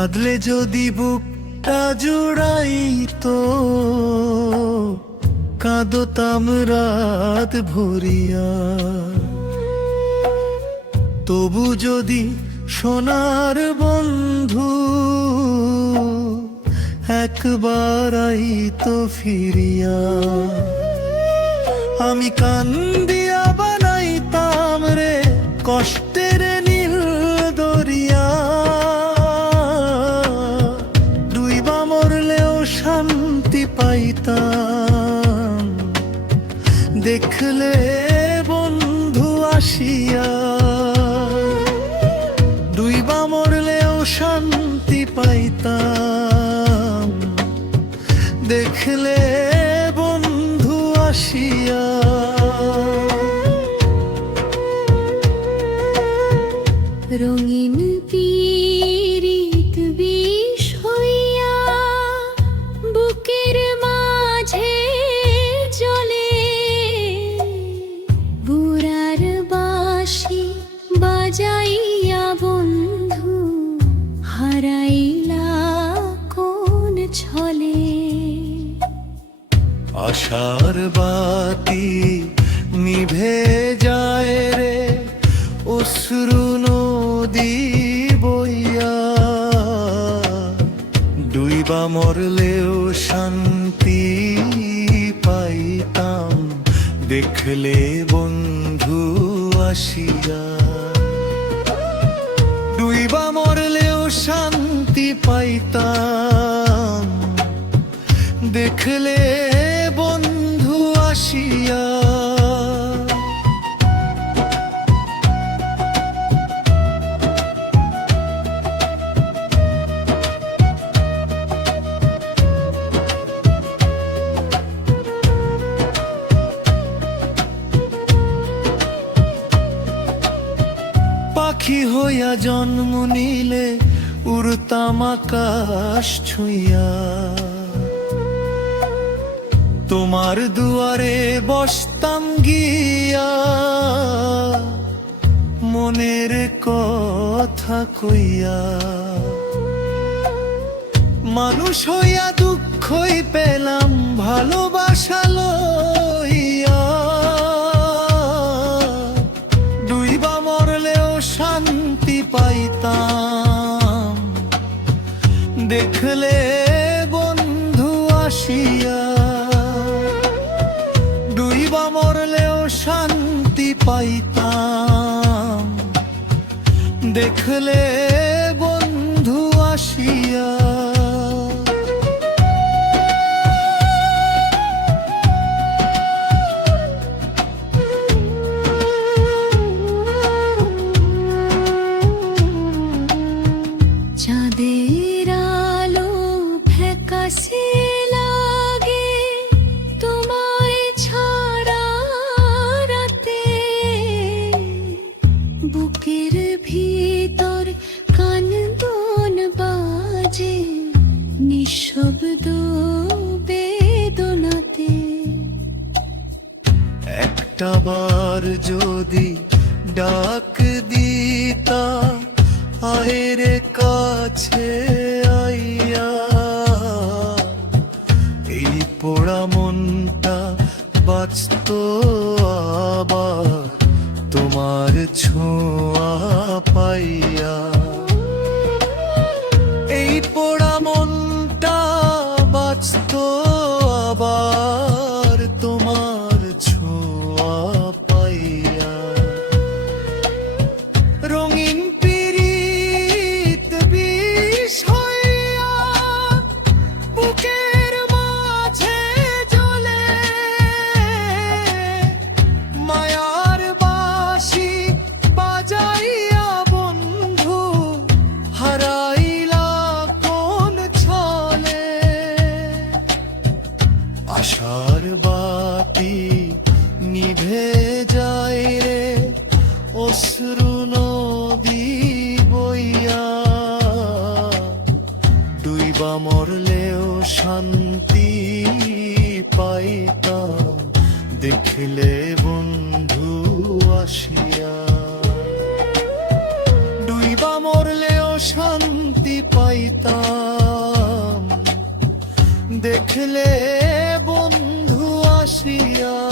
কাঁদলে যদি বুকটা জুড়াইতো, কাঁদতাম রাত ভরিয়া। তবু যদি সোনার বন্ধু একবার আইতো ফিরিয়া, আমি কান্দিয়া বানাইতাম রে কষ্টের নীল দরিয়া। ডুইবা মরলেও শান্তি পাইতাম, দেখলে বন্ধু আসিয়া। ডুইবা মরলেও শান্তি পাইতাম, দেখলে বন্ধু আসিয়া। রঙিন পীড়িত বিষ হইয়া বুকের মাঝে জ্বলে, বুড়ার বাঁশি বাজাইয়া বন্ধু হারাইলা কোন ছলে। আশার বাতি নিভে যায় রে অশ্রু নদী বইয়া। ডুইবা মরলেও শান্তি পাইতাম, দেখলে বন্ধু আসিয়া। ডুইবা মরলেও শান্তি পাইতাম, দেখলে বন্ধু আসিয়া। পাখি হইয়া জন্ম নিলে উড়তাম আকাশ ছুঁইয়া। তোমার দুয়ারে বসতাম গিয়া, মনের কথা কইয়া। মানুষ হইয়া দুঃখই পেলাম ভালোবাসা লইয়া। ডুইবা মরলেও শান্তি পাইতাম, দেখলে বন্ধু আসিয়া। ডুইবা মরলেও শান্তি পাইতাম, দেখলে বন্ধু আসিয়া। চাঁদের আলো ফ্যাকাশে লাগে তোমায় ছাড়া রাতে। বুকের ভিতর কান্দন বাজে নিঃশব্দ বেদনাতে। একটা বার যদি ডাক দিতা আয়ের কাছে আইয়া, এই পোড়া মনটা বাঁচত আবার তোমার ছোঁয়া পাইয়া। এই পোড়া মনটা বাঁচত আবার তোমার ছোঁয়া পাইয়া। রঙিন বুকের মাঝে জ্বলে, মায়ার বাঁশি বাজাইয়া বন্ধু হারাইলা কোন ছলে। আশার বাতি নিভে যায় রে অশ্রু নদী বইয়া। ডুইবা মরলেও শান্তি পাইতাম, দেখলে বন্ধু আসিয়া। ডুইবা মরলেও শান্তি পাইতাম। দেখলে বন্ধু আসিয়া